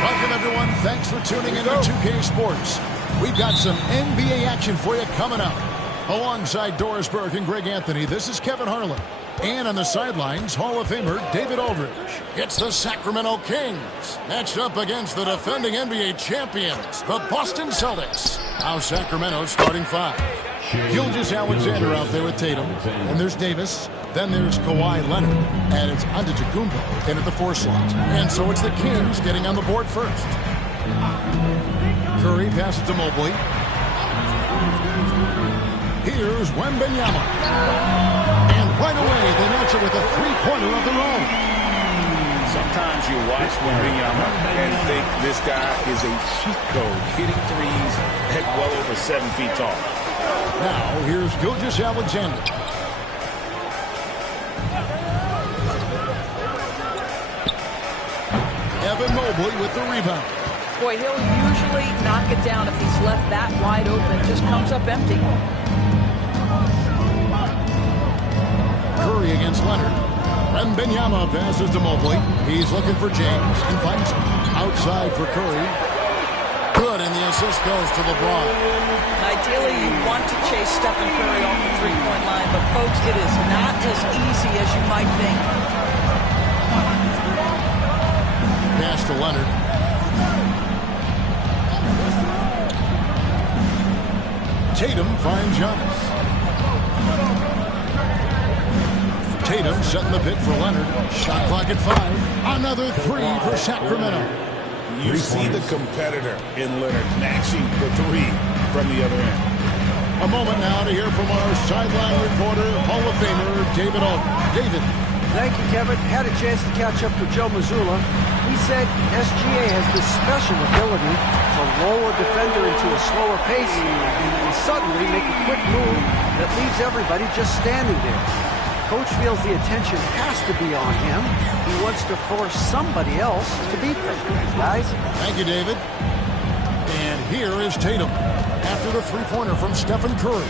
Welcome, everyone. Thanks for tuning in to 2K Sports. We've got some NBA action for you coming up. Alongside Doris Burke and Greg Anthony, this is Kevin Harlan. And on the sidelines, Hall of Famer David Aldridge. It's the Sacramento Kings matched up against the defending NBA champions, the Boston Celtics. Now Sacramento's starting five. Gilgeous-Alexander out there with Tatum. And there's Davis. Then there's Kawhi Leonard. And it's Antetokounmpo in at the 4 slot. And so it's the Kings getting on the board first. Curry passes to Mobley. Here's Wembanyama. And right away, they match it with a three-pointer of their own. Sometimes you watch Wembanyama and think this guy is a cheat code, hitting threes at well over 7 feet tall. Now, here's Gilgeous-Alexander. Evan Mobley with the rebound. Boy, he'll usually knock it down if he's left that wide open. It just comes up empty. Curry against Leonard. Wembanyama passes to Mobley. He's looking for James and finds him. Outside for Curry. Good, and the assist goes to LeBron. Ideally, you want to folks, it is not as easy as you might think. Pass to Leonard. Tatum finds Giannis. Tatum setting the pick for Leonard. Shot clock at 5. Another 3 for Sacramento. You see the competitor in Leonard matching the 3 from the other end. A moment now to hear from our sideline reporter, Hall of Famer David Aldridge. David. Thank you, Kevin. Had a chance to catch up with Joe Mazzulla. He said SGA has this special ability to lull a defender into a slower pace and suddenly make a quick move that leaves everybody just standing there. Coach feels the attention has to be on him. He wants to force somebody else to beat them. Guys? Thank you, David. And here is Tatum after the three-pointer from Stephen Curry.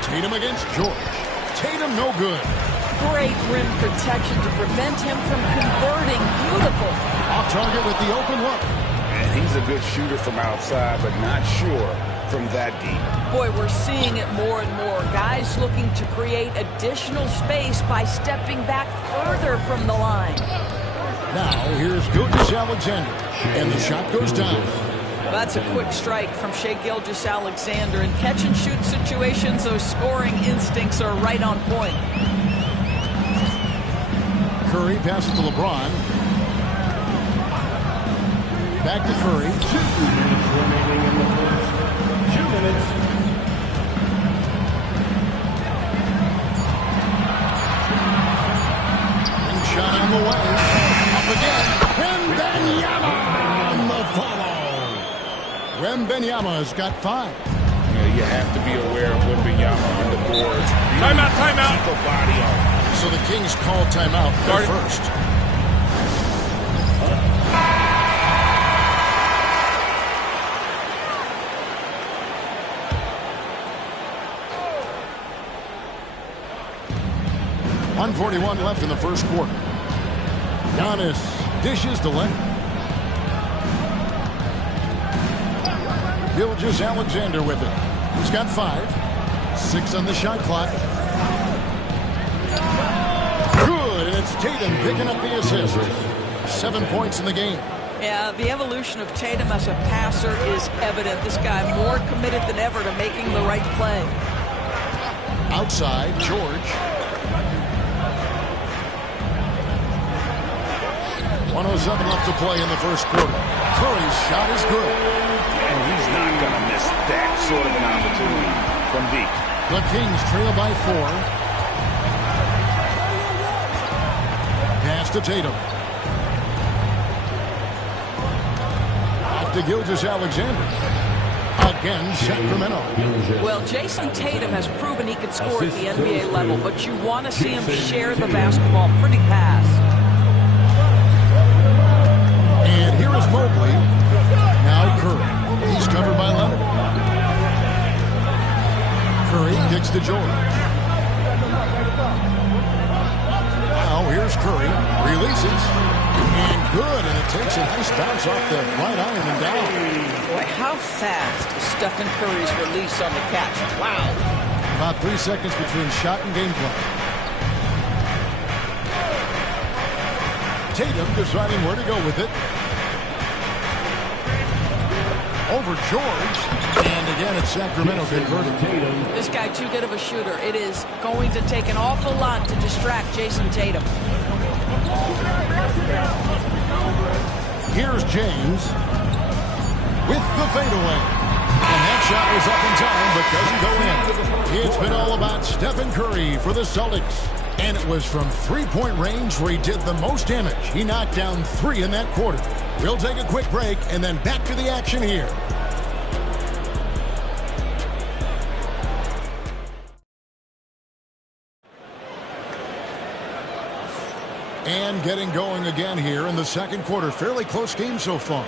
Tatum against George. Tatum no good. Great rim protection to prevent him from converting. Beautiful. Off target with the open look. And he's a good shooter from outside, but not sure from that deep. Boy, we're seeing it more and more. Guys looking to create additional space by stepping back further from the line. Now, here's Gilgeous-Alexander. And the shot goes down. That's a quick strike from Shai Gilgeous-Alexander. In catch-and-shoot situations, those scoring instincts are right on point. Curry passes to LeBron. Back to Curry. 2 minutes remaining in the first. 2 minutes. And shot on the way. Up again. Wembanyama on the follow. Wembanyama's got 5. You have to be aware of Wembanyama on the boards. Timeout, timeout. Keep a body on. So the Kings call timeout first. .141 left in the first quarter. Giannis dishes to Leonard. Gilgeous-Alexander with it. He's got 5. 6 on the shot clock. Good, and it's Tatum picking up the assist. 7 points in the game. Yeah, the evolution of Tatum as a passer is evident. This guy more committed than ever to making the right play. Outside, George. 107 left to play in the first quarter. Curry's shot is good. And he's not going to miss that sort of an opportunity from deep. The Kings trail by 4. Pass to Tatum. Back to Gilgeous-Alexander. Again, Sacramento. Well, Jason Tatum has proven he can score at the NBA level, but you want to see him share the basketball. Pretty pass. And here is Mobley. Now Curry. He's covered by Leonard. Curry kicks to George. Now here's Curry. Releases. And good. And it takes a nice bounce off the right iron and down. Boy, how fast is Stephen Curry's release on the catch. Wow. About 3 seconds between shot and gameplay. Tatum deciding where to go with it. Over George. And again, it's Sacramento converted. This guy too good of a shooter. It is going to take an awful lot to distract Jason Tatum. Here's James with the fadeaway. And that shot was up in time, but doesn't go in. It's been all about Stephen Curry for the Celtics. And it was from three-point range where he did the most damage. He knocked down 3 in that quarter. We'll take a quick break and then back to the action here. And getting going again here in the second quarter. Fairly close game so far.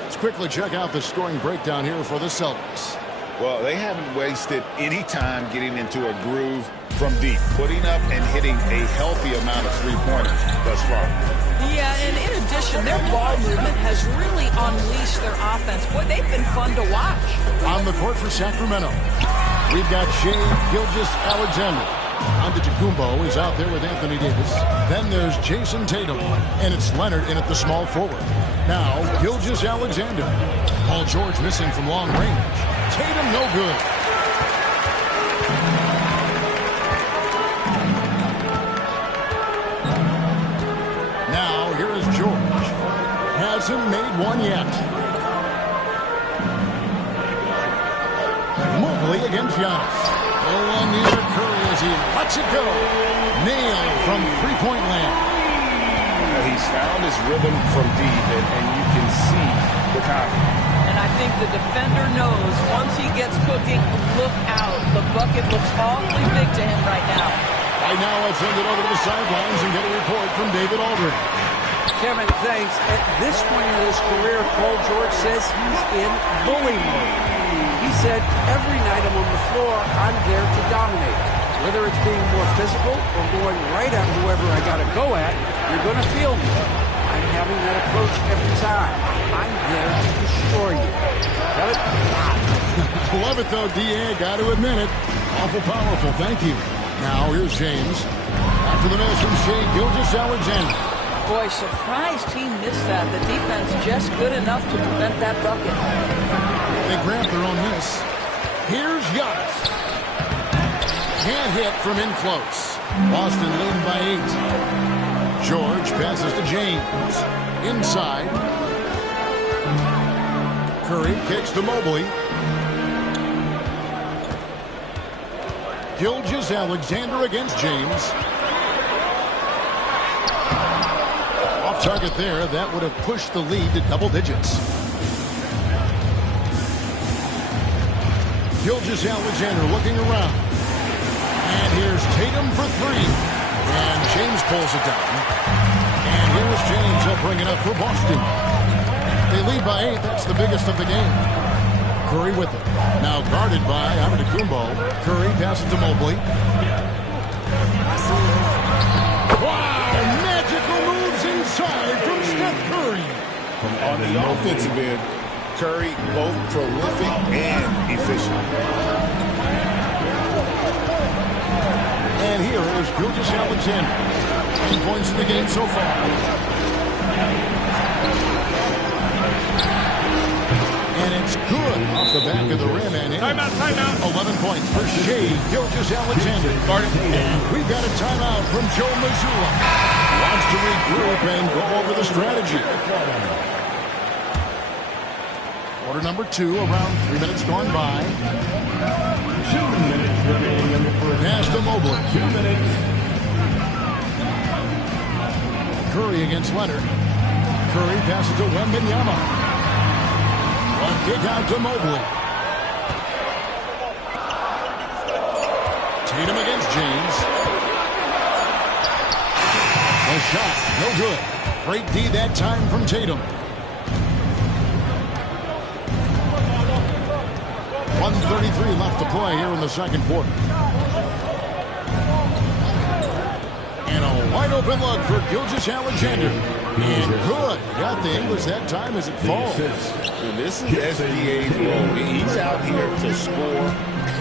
Let's quickly check out the scoring breakdown here for the Celtics. Well, they haven't wasted any time getting into a groove from deep, putting up and hitting a healthy amount of three-pointers thus far. Yeah, and in addition, their ball movement has really unleashed their offense. Boy, they've been fun to watch. On the court for Sacramento, we've got Shai Gilgeous-Alexander. Antetokounmpo is out there with Anthony Davis. Then there's Jason Tatum, and it's Leonard in at the small forward. Now, Gilgeous-Alexander. Paul George missing from long range. Tatum no good. Now, here is George. Hasn't made one yet. Mobley against Giannis. Oh, on near Curry as he lets it go. Nailed from three-point land. He's found his rhythm from deep, and you can see the confidence. And I think the defender knows once he gets cooking, look out. The bucket looks awfully big to him right now. Right now, let's send it over to the sidelines and get a report from David Aldridge. Kevin, thanks. At this point in his career, Paul George says he's in bully mode. He said, every night I'm on the floor, I'm there to dominate. Whether it's being more physical or going right at whoever I got to go at, you're going to feel me. I'm having that approach every time. I'm there to destroy you. Got it? Love it, though, D.A. Got to admit it. Awful powerful. Thank you. Now, here's James. After the miss from Shai Gilgeous-Alexander. Boy, surprised he missed that. The defense just good enough to prevent that bucket. They grab their own miss. Here's Giannis. Can't hit from in close. Boston leading by 8. George passes to James. Inside. Curry kicks to Mobley. Gilgeous-Alexander against James. Off target there. That would have pushed the lead to double digits. Gilgeous-Alexander looking around. And here's Tatum for 3. And James pulls it down. And here's James. He'll bring it up for Boston. They lead by 8. That's the biggest of the game. Curry with it. Now guarded by Antetokounmpo. Curry passes to Mobley. Wow! Magical moves inside from Steph Curry. On the offensive end, Curry both prolific and efficient. And here is Gilgeous-Alexander. 10 points in the game so far. And it's good off the back of the rim and in. Timeout. 11 points for Shai Gilgeous-Alexander. And we've got a timeout from Joe Mazzulla. Wants to regroup and go over the strategy. Quarter number 2, around 3 minutes gone by. 2 minutes remaining in the first. Pass to Mobley. 2 minutes. Curry against Leonard. Curry passes to Wembanyama. One kick out to Mobley. Tatum against James. A shot, no good. Great D that time from Tatum. 1:33 left to play here in the second quarter. And a wide open look for Gilgeous-Alexander. And good. Got the English that time as it falls. And this is SGA's role. He's out here to score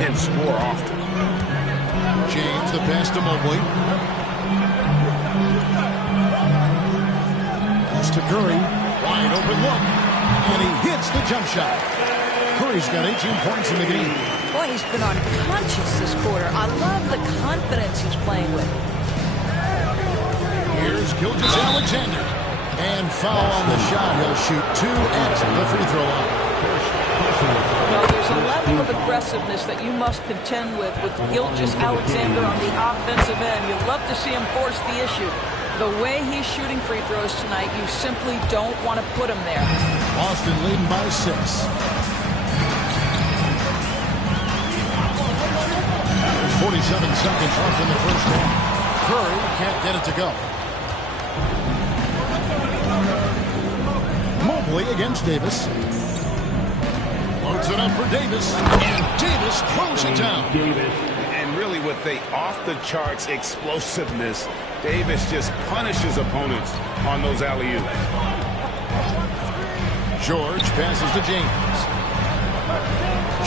and score often. James, the pass to Mobley. Pass to Curry. Wide open look. And he hits the jump shot. Curry's got 18 points in the game. Boy, he's been unconscious this quarter. I love the confidence he's playing with. Here's Gilgeous-Alexander. And foul on the shot. He'll shoot 2 at the free throw line. Well, there's a level of aggressiveness that you must contend with Gilgeous-Alexander on the offensive end. You'd love to see him force the issue. The way he's shooting free throws tonight, you simply don't want to put him there. Boston leading by 6. There's 47 seconds left in the first half. Curry can't get it to go. Mobley against Davis. Low Puts it up for Davis. And Davis throws it down. And really with the off-the-charts explosiveness, Davis just punishes opponents on those alley-oops. George passes to James.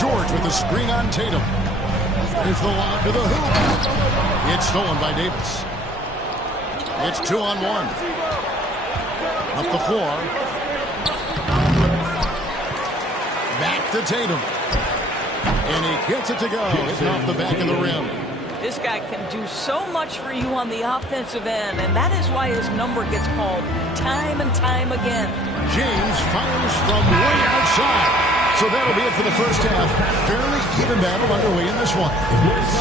George with the screen on Tatum. There's the lob to the hoop. It's stolen by Davis. It's 2-on-1. Up the floor. Back to Tatum. And he gets it to go. Hitting off the back of the rim. This guy can do so much for you on the offensive end, and that is why his number gets called time and time again. James fires from way outside. So that'll be it for the first half. Fairly even battle underway in this one.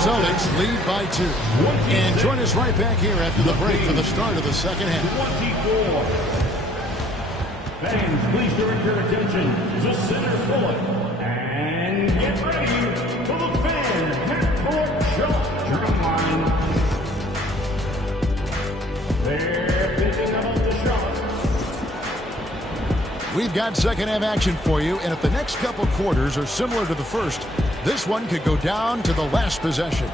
Celtics lead by 2. And join us right back here after the break for the start of the second half. 24. Fans, please direct your attention to center court. And get ready for the fan half-court shot drum line. They're picking up the shots. We've got second half action for you, and if the next couple quarters are similar to the first, this one could go down to the last possession.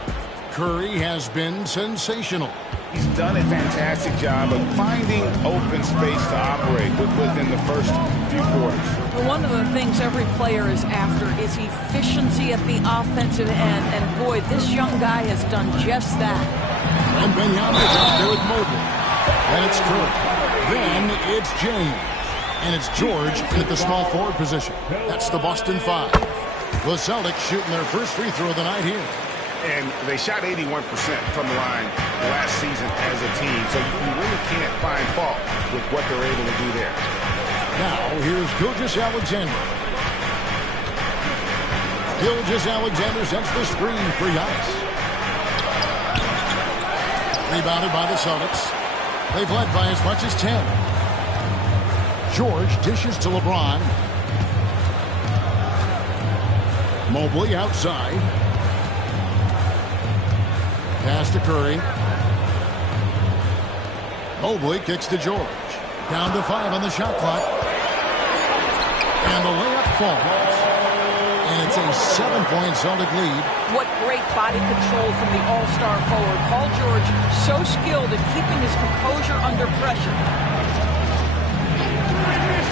Curry has been sensational. He's done a fantastic job of finding open space to operate within the first few quarters. Well, one of the things every player is after is efficiency at the offensive end, and boy, this young guy has done just that. And Benyamin's out there with Mobley. And it's Curry. Then it's James. And it's George at the small forward position. That's the Boston 5. The Celtics shooting their first free throw of the night here. And they shot 81% from the line last season as a team, so you really can't find fault with what they're able to do there. Now, here's Gilgeous-Alexander. Gilgeous-Alexander sets the screen for Giannis. Rebounded by the Celtics. They've led by as much as 10. George dishes to LeBron. Mobley outside. Pass to Curry. Mobley kicks to George. Down to 5 on the shot clock. And the layup falls. And it's a 7-point Celtic lead. What great body control from the all-star forward. Paul George, so skilled at keeping his composure under pressure.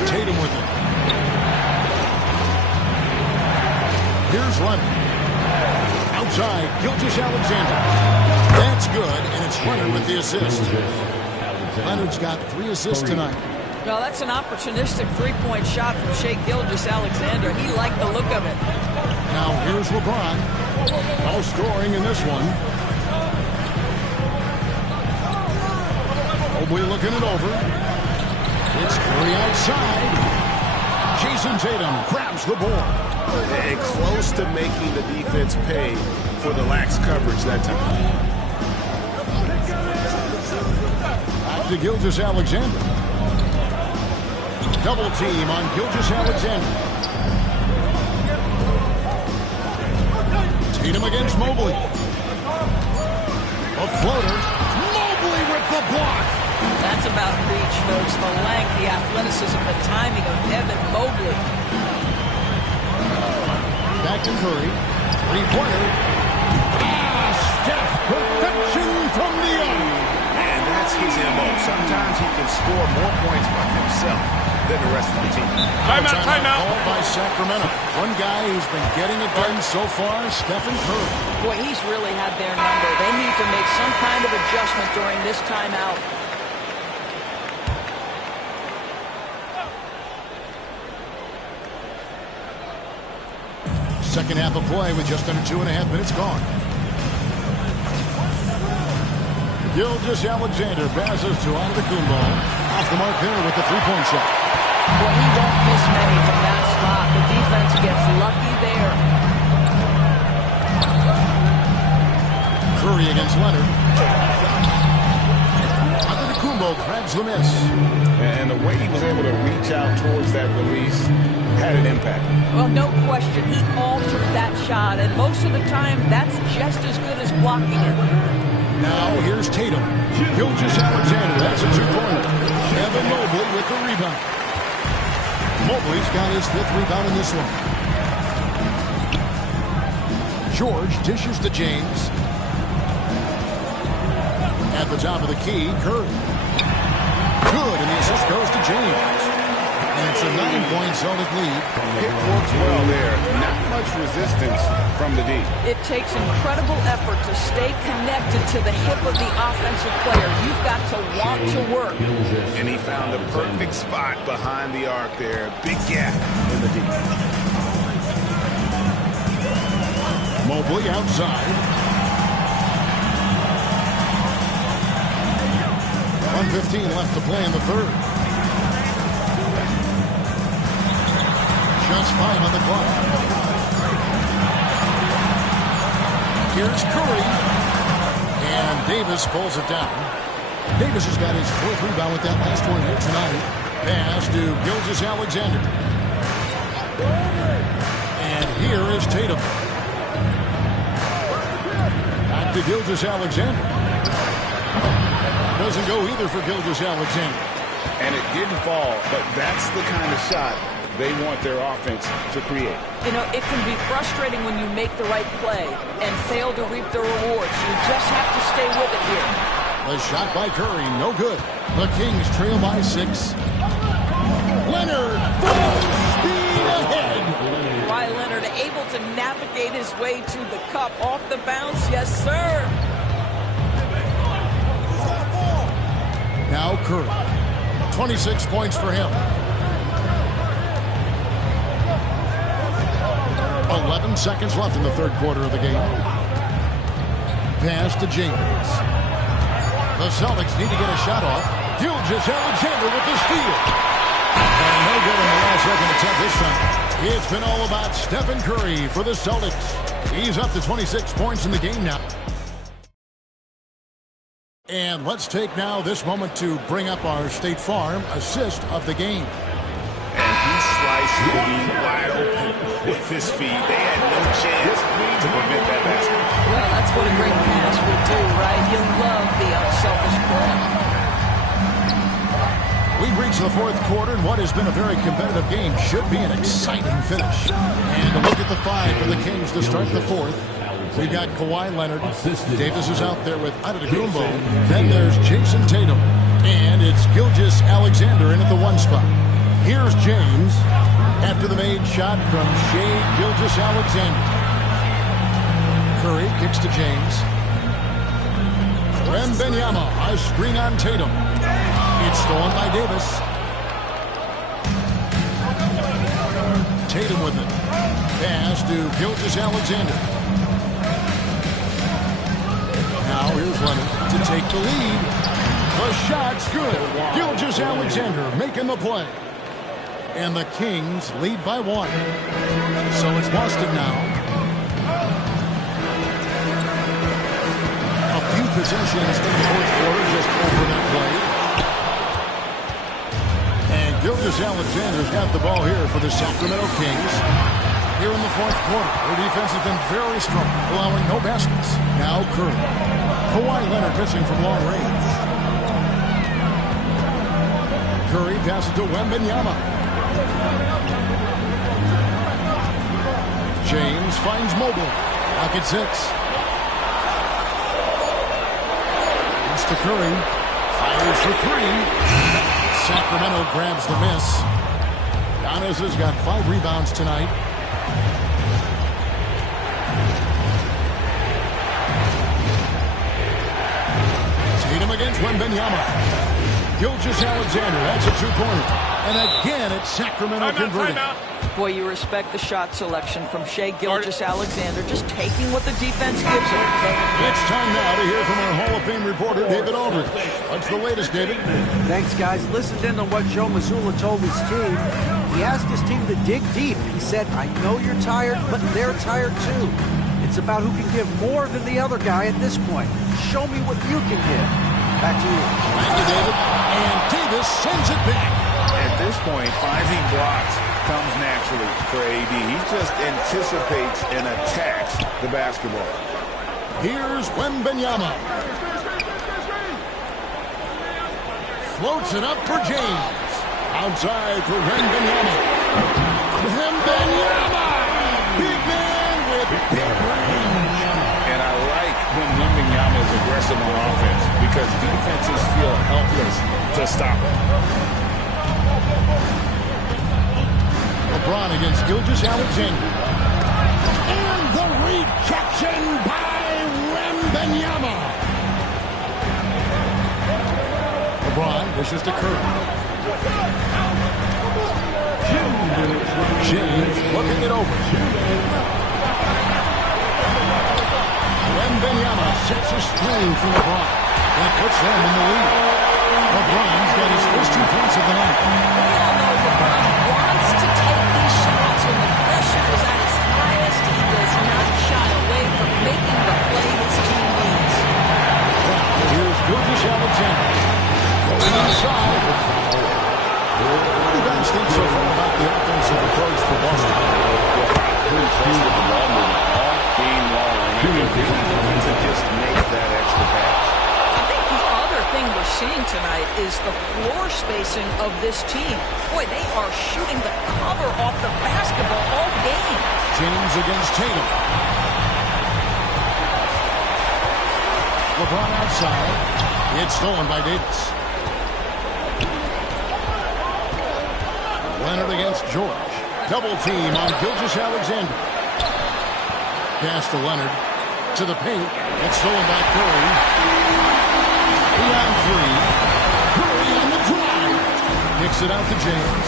Tatum with it. Here's Leonard. Outside, Gilgeous-Alexander. That's good, and it's Leonard with the assist. Leonard's got 3 assists tonight. Well, that's an opportunistic three-point shot from Shai Gilgeous-Alexander. He liked the look of it. Now here's LeBron. All scoring in this one. Mobley looking it over. It's Curry outside. Jason Tatum grabs the board. And close to making the defense pay for the lax coverage that time. Back to Gilgeous-Alexander. Double team on Gilgeous-Alexander. Tatum against Mobley. A floater. Mobley with the block. That's about reach, folks. The length, the athleticism, the timing of Evan Mobley. Back to Curry. Three-pointer. Steph, perfection from the arc. And that's his MO. Sometimes he can score more points by himself than the rest of the team. Timeout. Called by Sacramento. One guy who's been getting it done so far, Stephen Curry. Boy, he's really had their number. They need to make some kind of adjustment during this timeout. Second half of play with just under 2.5 minutes gone. Gilgeous-Alexander passes to Antetokounmpo. Off the mark there with the three-point shot. Boy, he won't miss many from that spot. The defense gets lucky there. Curry against Leonard. Antetokounmpo grabs the miss. And the way he was able to reach out towards that release had an impact. Well, no question. He altered that shot, and most of the time, that's just as good as blocking it. Now, here's Tatum. Gilgeous-Alexander, that's a two-pointer. Evan Mobley with the rebound. Mobley's got his 5th rebound in this one. George dishes to James. At the top of the key, Curry. Good, and the assist goes to James. And it's a 9-point Celtic lead. It works well there. Not much resistance from the D. It takes incredible effort to stay connected to the hip of the offensive player. You've got to want to work. And he found the perfect spot behind the arc there. Big gap in the D. Mobley outside. 1:15 left to play in the third. Just 5 on the clock. Here's Curry. And Davis pulls it down. Davis has got his 4th rebound with that last one here tonight. Pass to Gilgeous-Alexander. And here is Tatum. Back to Gilgeous-Alexander. Doesn't go either for Gilgeous-Alexander. And it didn't fall, but that's the kind of shot they want their offense to create. You know, it can be frustrating when you make the right play and fail to reap the rewards. You just have to stay with it here. A shot by Curry, no good. The Kings trail by 6. Leonard full speed ahead. Kawhi Leonard able to navigate his way to the cup off the bounce. Yes, sir. Now Curry. 26 points for him. 11 seconds left in the third quarter of the game. Pass to James. The Celtics need to get a shot off. Gilgeous-Alexander with the steal. And no good in the last second attempt this time. It's been all about Stephen Curry for the Celtics. He's up to 26 points in the game now. And let's take now this moment to bring up our State Farm assist of the game. And he sliced the beam wide open with his feet. They had no chance to prevent that basket. Well, that's what a great pass will do, right? You love the unselfish play. We've reached the fourth quarter, and what has been a very competitive game should be an exciting finish. And to look at the 5 for the Kings to start the fourth. We've got Kawhi Leonard. Davis is out there with Antetokounmpo. Then there's Jason Tatum. And it's Gilgeous-Alexander in at the 1 spot. Here's James after the made shot from Shai Gilgeous-Alexander. Curry kicks to James. Wembanyama, a screen on Tatum. It's stolen by Davis. Tatum with it. Pass to Gilgeous-Alexander. Now here's Leonard to take the lead. The shot's good. Gilgeous-Alexander making the play. And the Kings lead by 1. So it's Boston now. A few possessions in the fourth quarter just over that play. And Gilgeous-Alexander's got the ball here for the Sacramento Kings. Here in the fourth quarter, their defense has been very strong, allowing no baskets. Now Curry. Kawhi Leonard missing from long range. Curry passes to Wembanyama. James finds Mobley. Pocket 6. Pass to Curry. Fires for 3. Sacramento grabs the miss. Giannis has got 5 rebounds tonight. Tatum against Wembanyama. Gilgeous-Alexander, that's a 2-pointer. And again, it's Sacramento converting. Boy, you respect the shot selection from Shai Gilgeous-Alexander, just taking what the defense gives him. It's time now to hear from our Hall of Fame reporter, David Aldridge. What's the latest, David? Thanks, guys. Listened in on what Joe Mazzulla told his team. He asked his team to dig deep. He said, I know you're tired, but they're tired too. It's about who can give more than the other guy at this point. Show me what you can give. Back to you. Thank you, David. And Davis sends it back. At this point, finding blocks comes naturally for AD. He just anticipates and attacks the basketball. Here's Wembanyama. Floats it up for James. Outside for Wembanyama. Wembanyama! Big man with big range. to stop him. LeBron against Gilgeous-Alexander. And the rejection by Wembanyama. LeBron dishes to Curry. James looking it over. Wembanyama sets a screen for LeBron. That puts them in the lead. LeBron's got his first 2 points of the night. We all know LeBron wants to take these shots when the pressure is at its highest. He does not shy away from making the play his team needs. Now, here's Gilgeous-Alexander. Going inside. What do you guys think so far about the offensive approach for Boston? Pretty impressed with the ball movement all game long. And really looking to just make that extra pass. I think the other thing we're seeing tonight is the floor spacing of this team. Boy, they are shooting the cover off the basketball all game. James against Tatum. LeBron outside. It's stolen by Davis. Leonard against George. Double team on Gilgeous-Alexander. Pass to Leonard. To the paint. It's stolen by Curry. 3 on 3. Curry on the drive. Kicks it out to James.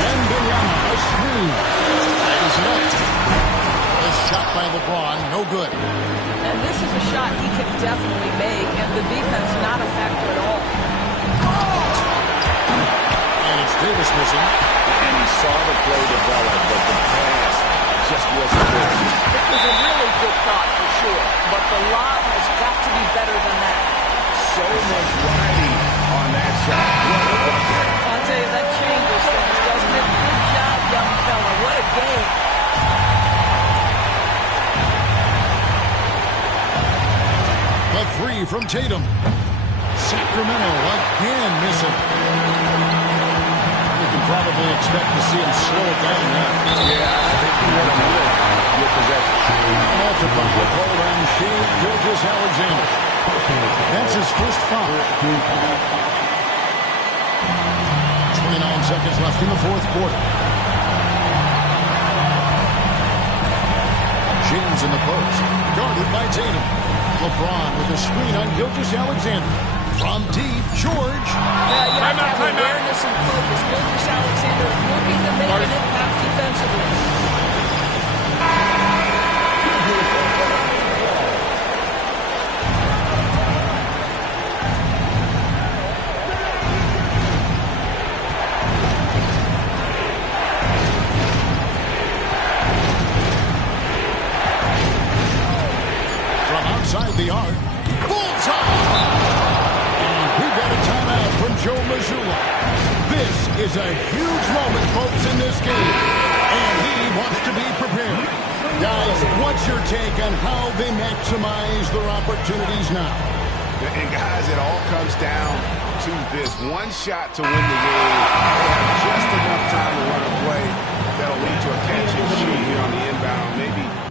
Wembanyama, a screen. Ties it up. A shot by LeBron, no good. And this is a shot he can definitely make, and the defense not a factor at all. And it's Davis missing. And he saw the play develop, but the pass just wasn't there. It was a really good thought for sure, but the lob has got to be better than that. So much riding on that shot. I'll tell you, that changes things, doesn't it? Good job, young fella. What a game. The 3 from Tatum. Sacramento again missing. We can probably expect to see him slow it down now. Yeah, I think he won with possession. And that's a foul called on Shai Gilgeous-Alexander. That's his first foul. 29 seconds left in the 4th quarter. James in the post. Guarded by Tatum. LeBron with a screen on Gilgeous-Alexander. From deep, George. Yeah, you have to have awareness and focus. Gilgeous-Alexander looking to make an impact defensively. From outside the arc. Bullseye! And we got a timeout from Joe Mazzulla. This is a huge moment, folks, in this game. And he wants to be prepared. Guys, what's your take on how they maximize their opportunities now? And guys, it all comes down to this one shot to win the game. They have just enough time to run a play that'll lead to a catch and shoot here on the inbound. Maybe